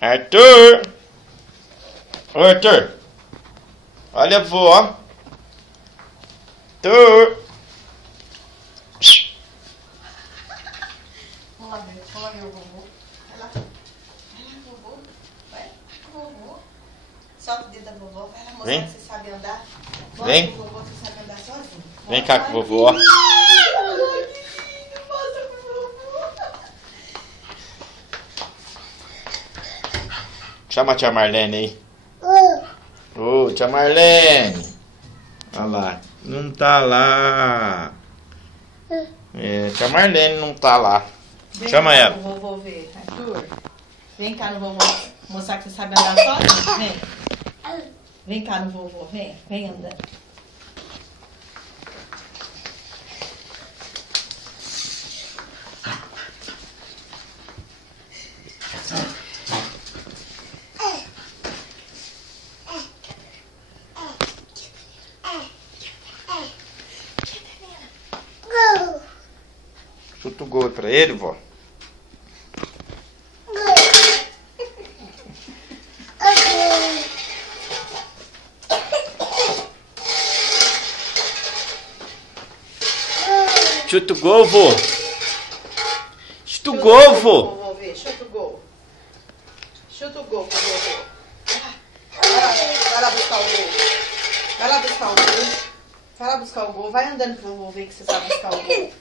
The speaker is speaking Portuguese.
Arthur! Ô, Arthur! Olha a vó! Arthur! Vamos lá ver o vovô. Vai lá, vovô. Vai com o vovô. Solta o dedo da vovó, vai lá mostrar que você sabe andar. Mostra Vem. pro vovô que você sabe andar sozinho. Vem cá com o vovô. Mostra pro vovô. Chama a tia Marlene aí. Ô, tia Marlene. Olha lá. Não tá lá. É, tia Marlene não tá lá. Chama ela. Vem cá no vovô ver, Arthur. Vem cá no vovô mostrar que você sabe andar sozinho. Vem. Vem cá no vovô, vem. Vem andando. Chuta o gol pra ele, vó. Chuta o gol, vô. Chuta o gol, vô. Vovô ver, chuta o gol. Chuta o gol pro vovô. Vai lá buscar o gol. Vai lá buscar o gol. Vai lá buscar o gol. Vai andando pro vovô ver que você sabe buscar o gol.